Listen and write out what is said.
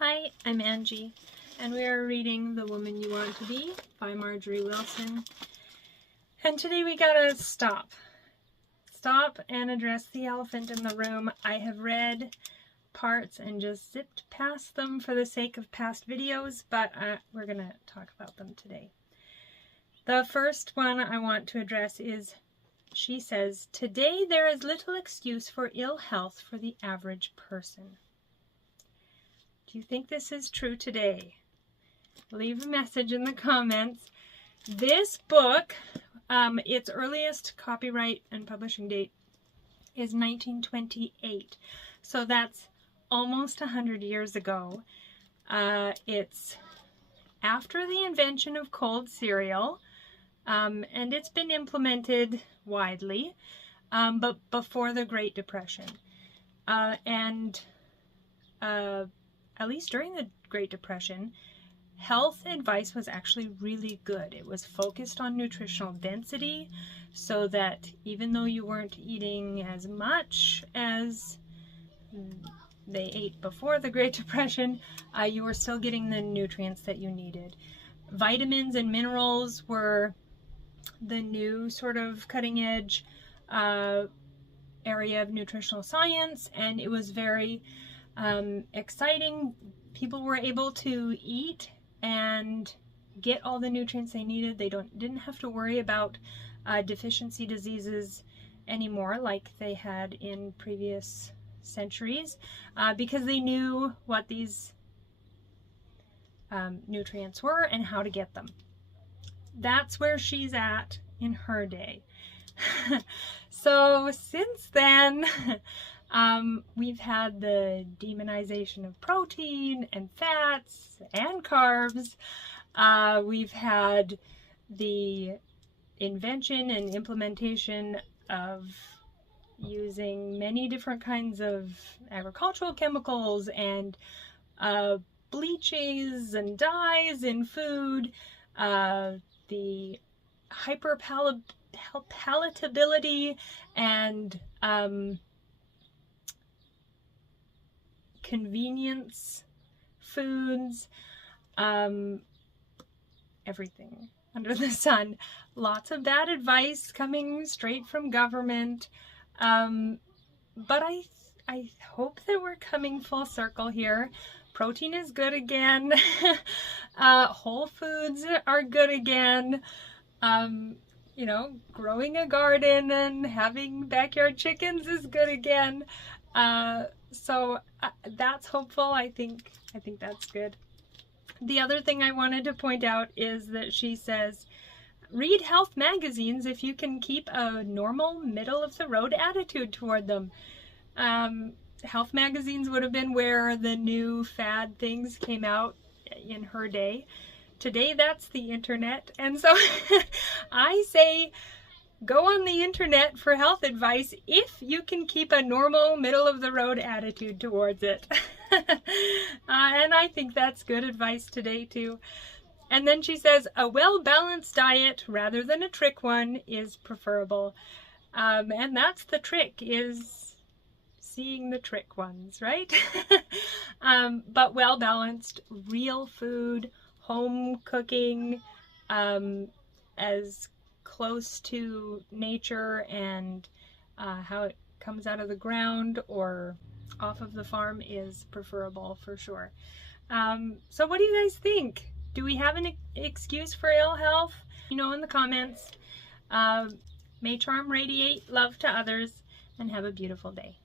Hi, I'm Angie, and we are reading The Woman You Want to Be by Marjorie Wilson. And today we gotta stop and address the elephant in the room. I have read parts and just zipped past them for the sake of past videos, but we're gonna talk about them today. The first one I want to address is, she says, "Today there is little excuse for ill health for the average person." Do you think this is true today? Leave a message in the comments. This book, its earliest copyright and publishing date is 1928. So that's almost 100 years ago. It's after the invention of cold cereal, and it's been implemented widely, but before the Great Depression. At least during the Great Depression, health advice was actually really good. It was focused on nutritional density, so that even though you weren't eating as much as they ate before the Great Depression, you were still getting the nutrients that you needed. Vitamins and minerals were the new sort of cutting edge area of nutritional science, and it was very exciting. People were able to eat and get all the nutrients they needed. They didn't have to worry about deficiency diseases anymore like they had in previous centuries, because they knew what these nutrients were and how to get them. That's where she's at in her day. So since then, we've had the demonization of protein and fats and carbs. We've had the invention and implementation of using many different kinds of agricultural chemicals and bleaches and dyes in food. The hyperpalatability and convenience foods, everything under the sun. Lots of bad advice coming straight from government, but I hope that we're coming full circle here. Protein is good again. Whole foods are good again. You know, growing a garden and having backyard chickens is good again. So that's hopeful. I think that's good. The other thing I wanted to point out is that she says, read health magazines if you can keep a normal, middle-of-the-road attitude toward them. Health magazines would have been where the new fad things came out in her day. Today, that's the internet. And so I say, go on the internet for health advice if you can keep a normal, middle-of-the-road attitude towards it. And I think that's good advice today, too. And then she says, a well-balanced diet rather than a trick one is preferable. And that's the trick, is seeing the trick ones, right? But well-balanced, real food, home cooking, as close to nature and how it comes out of the ground or off of the farm is preferable for sure. So what do you guys think? Do we have an excuse for ill health? You know, in the comments. May charm radiate love to others, and have a beautiful day.